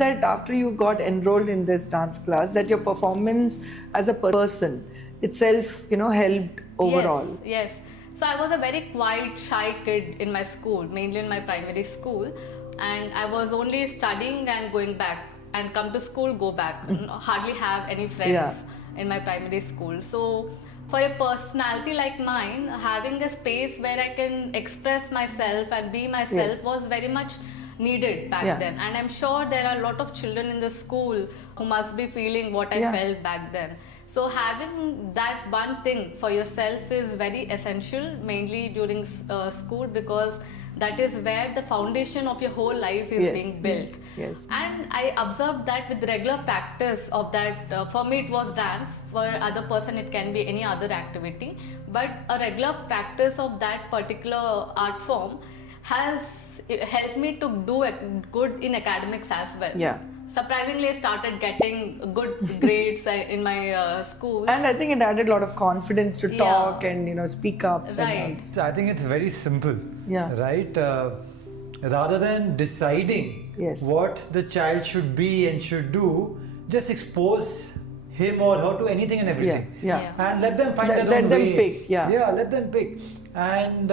that after you got enrolled in this dance class, that your performance as a person itself, helped overall. Yes. So I was a very quiet, shy kid in my school, mainly in my primary school, and I was only studying and going back, and come to school, go back. Hardly have any friends in my primary school. So for a personality like mine, having a space where I can express myself and be myself was very much needed back then. And I'm sure there are a lot of children in the school who must be feeling what I felt back then. So having that one thing for yourself is very essential, mainly during school, because that is where the foundation of your whole life is being built. Yes. And I observed that with regular practice of that, for me it was dance, for other person it can be any other activity, but a regular practice of that particular art form has helped me to do good in academics as well. Yeah. Surprisingly, I started getting good grades in my school. And I think it added a lot of confidence to talk and speak up. Right. So I think it's very simple. Yeah. Right? Rather than deciding what the child should be and should do, just expose him or her to anything and everything. Yeah. And let them find their own way. Let them pick. Yeah, let them pick. And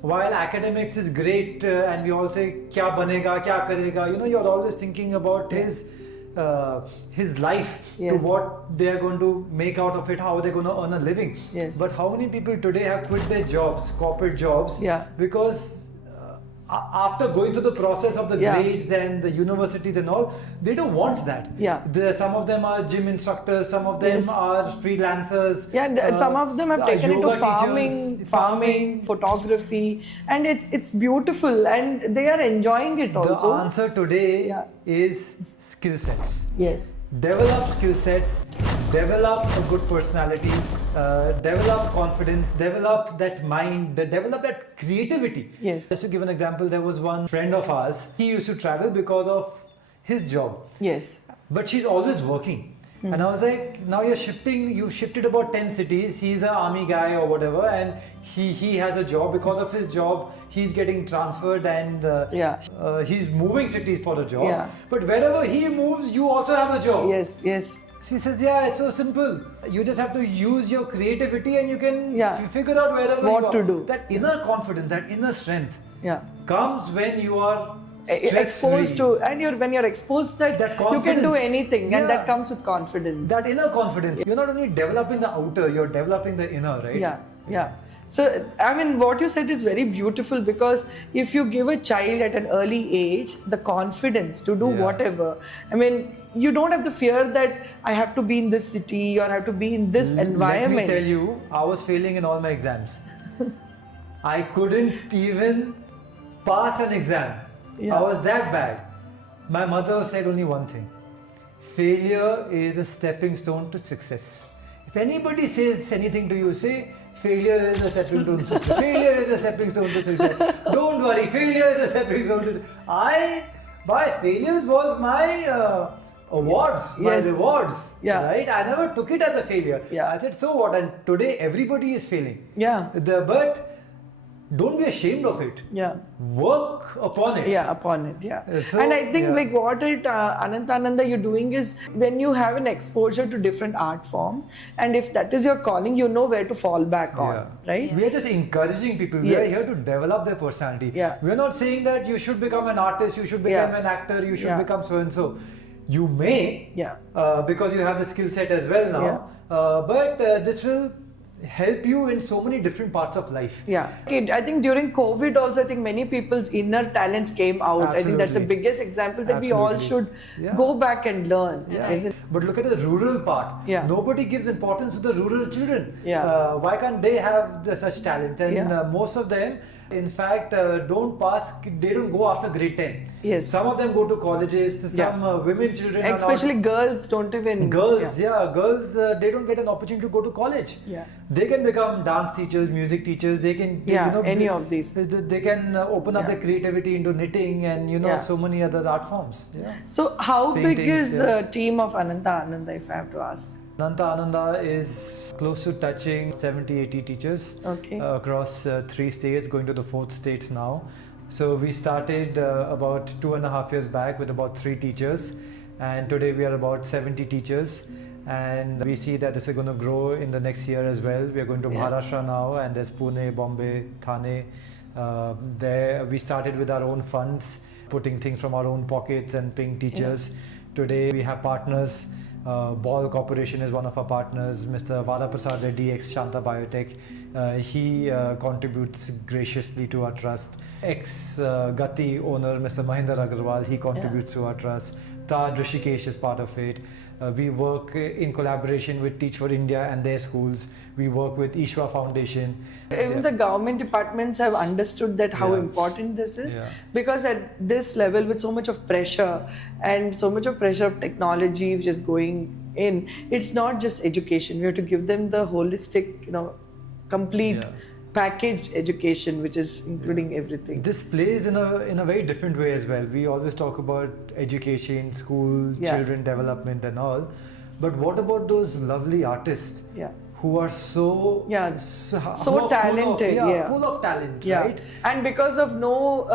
while academics is great and we all say kya banega, kya karega, you're always thinking about his life, to what they are going to make out of it, how they're going to earn a living. Yes. But how many people today have quit their jobs, corporate jobs, because after going through the process of the grades and the universities and all, they don't want that. Some of them are gym instructors, some of them are freelancers. Some of them have taken into teachers, farming, photography, and it's beautiful, and they are enjoying it also. The answer today is skill sets. Yes. Develop skill sets, develop a good personality, develop confidence, develop that mind, develop that creativity. Yes. Just to give an example, there was one friend of ours, he used to travel because of his job. Yes. But she's always working. And I was like, now you've shifted about 10 cities, he's an army guy or whatever, and he has a job. Because of his job, he's getting transferred and he's moving cities for a job. But wherever he moves, you also have a job. Yes. She says, it's so simple. You just have to use your creativity and you can figure out wherever you are. What to do. That inner confidence, that inner strength comes when you are exposed to, and when you're exposed that you can do anything, and that comes with confidence. That inner confidence. You're not only developing the outer, you're developing the inner, right? Yeah. So, I mean, what you said is very beautiful, because if you give a child at an early age the confidence to do whatever, I mean, you don't have the fear that I have to be in this city or I have to be in this environment. Let me tell you, I was failing in all my exams. I couldn't even pass an exam. I was that bad. My mother said only one thing: failure is a stepping stone to success. If anybody says anything to you, say failure is a stepping stone to success. Failure is a stepping stone to success. Don't worry, failure is a stepping stone to success. My failures was my awards, my rewards, right? I never took it as a failure. I said, so what? And today everybody is failing. But don't be ashamed of it. Work upon it. So, and I think like what Anantha Anandha you're doing is, when you have an exposure to different art forms, and if that is your calling, you know where to fall back on, right? We are just encouraging people. We are here to develop their personality. We are not saying that you should become an artist, you should become an actor, you should become so and so. You may, because you have the skill set as well now, but this will help you in so many different parts of life. I think during COVID also, I think many people's inner talents came out. Absolutely. I think that's the biggest example that we all should go back and learn. But look at the rural part. Nobody gives importance to the rural children. Why can't they have such talent? And most of them, in fact, don't go after grade 10. Some of them go to colleges, some women children especially girls don't even... Girls, girls, they don't get an opportunity to go to college. They can become dance teachers, music teachers, they can... any of these. They can open up their creativity into knitting and so many other art forms. So how big is the team of Anantha Anandha, if I have to ask? Anantha Anandha is close to touching 70-80 teachers across 3 states, going to the 4th state now. So we started about 2.5 years back with about 3 teachers, and today we are about 70 teachers, and we see that this is going to grow in the next year as well. We are going to Maharashtra now, and there's Pune, Bombay, Thane. There we started with our own funds, putting things from our own pockets and paying teachers. Today we have partners. Ball Corporation is one of our partners. Mr. Vada Prasad Reddy, ex Shanta Biotech, he contributes graciously to our trust. Ex Gati owner, Mr. Mahinder Agarwal, he contributes to our trust. Taj Rishikesh is part of it. We work in collaboration with Teach for India and their schools. We work with Ishwa Foundation. Even the government departments have understood that how important this is, because at this level, with so much of pressure and so much of pressure of technology which is going in, it's not just education. We have to give them the holistic, complete packaged education, which is including everything. This plays in a very different way as well. We always talk about education, school, children development and all, but what about those lovely artists who are so talented, full of talent, right? And because of no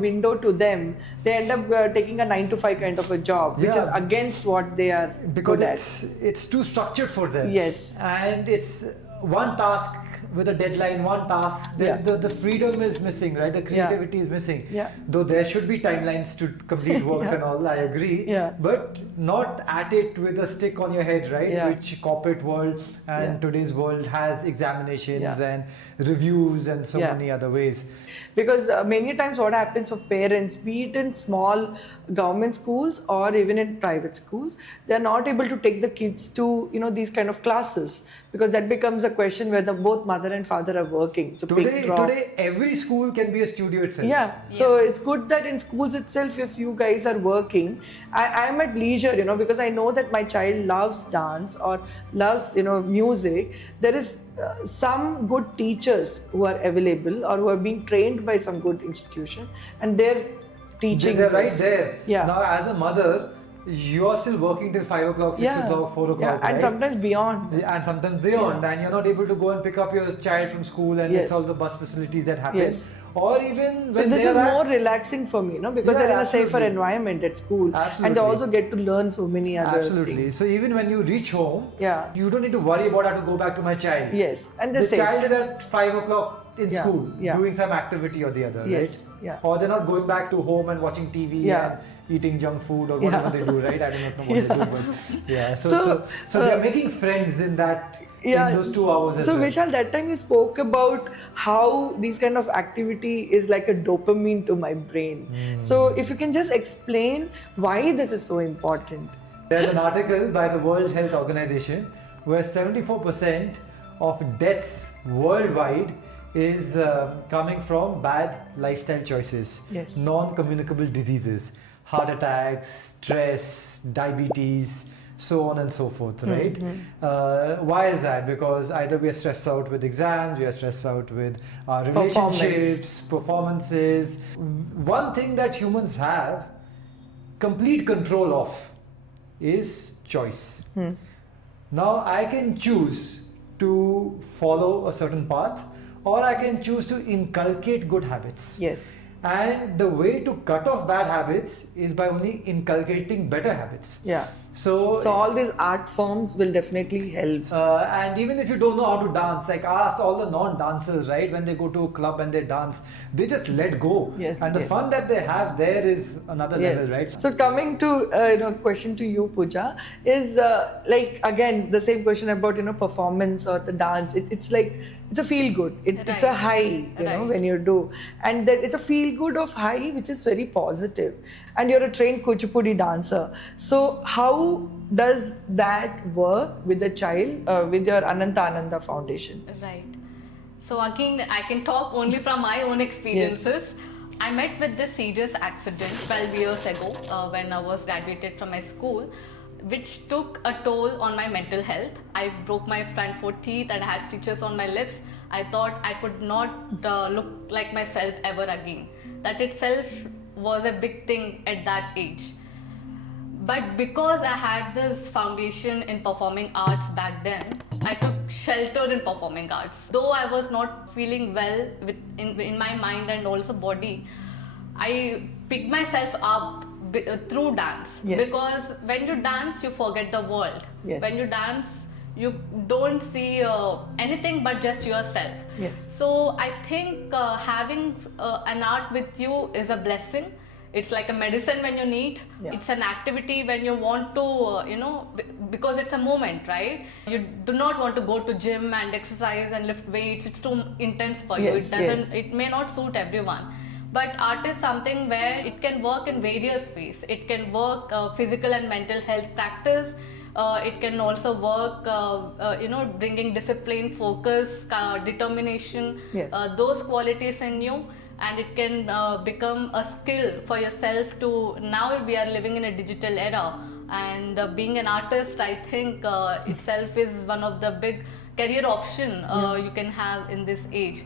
window to them, they end up taking a 9 to 5 kind of a job, which is against what they are because good at. It's too structured for them. Yes, and it's one task with a deadline, one task. The freedom is missing, right? The creativity is missing. Though there should be timelines to complete works and all, I agree. But not at it with a stick on your head, right? Which corporate world and today's world has examinations and reviews and so many other ways. Because many times what happens for parents, be it in small government schools or even in private schools, they are not able to take the kids to these kind of classes, because that becomes a question where both mother and father are working. So today every school can be a studio itself. So it's good that in schools itself, if you guys are working, I'm at leisure, because I know that my child loves dance or loves music. There is some good teachers who are available or who are being trained by some good institution, and they're teaching. They're right there. Now, as a mother, you are still working till 5 o'clock, 6 o'clock, 4 o'clock, and sometimes beyond. And sometimes beyond, and you're not able to go and pick up your child from school, and it's all the bus facilities that happen. Or even when this is more relaxing for me, because they're in a safer environment at school, and they also get to learn so many other things. So even when you reach home, you don't need to worry about how to go back to my child. And the child is at 5 o'clock in school doing some activity or the other, right? Or they're not going back to home and watching TV and eating junk food or whatever they do, right? I don't know what they do, but so they're making friends in that. In those 2 hours as well. So Vishal, that time you spoke about how these kind of activity is like a dopamine to my brain. So if you can just explain why this is so important. There's an article by the World Health Organization where 74% of deaths worldwide is coming from bad lifestyle choices, non-communicable diseases, heart attacks, stress, diabetes, so on and so forth, right? Why is that? Because either we are stressed out with exams, we are stressed out with our relationships, performances. One thing that humans have complete control of is choice. Now I can choose to follow a certain path, or I can choose to inculcate good habits. And the way to cut off bad habits is by only inculcating better habits. So all these art forms will definitely help. And even if you don't know how to dance, like ask all the non-dancers, right? When they go to a club and they dance, they just let go. And the fun that they have there is another level, right? So coming to question to you, Pooja, is like again the same question about performance or the dance. It's like it's a feel good. It's a high, when you do, and that it's a feel good of high, which is very positive. And you're a trained Kuchipudi dancer. So how does that work with the child with your Anantha Anandha Foundation? Right. So again, I can talk only from my own experiences. I met with this serious accident 12 years ago when I was graduated from my school, which took a toll on my mental health. I broke my front 4 teeth and I had stitches on my lips. I thought I could not look like myself ever again. That itself was a big thing at that age. But because I had this foundation in performing arts back then, I took shelter in performing arts. Though I was not feeling well in my mind and also body, I picked myself up through dance. Yes. Because when you dance, you forget the world. Yes. When you dance, you don't see anything but just yourself. Yes. So I think having an art with you is a blessing. It's like a medicine when you need. Yeah. It's an activity when you want to, because it's a moment, right? You do not want to go to gym and exercise and lift weights. It's too intense for you. Yes, It doesn't. yes. It may not suit everyone. But art is something where it can work in various ways. It can work physical and mental health practice. It can also work, bringing discipline, focus, determination, Yes. those qualities in you. And it can become a skill for yourself to, now we are living in a digital era. And being an artist, I think itself is one of the big career option you can have in this age.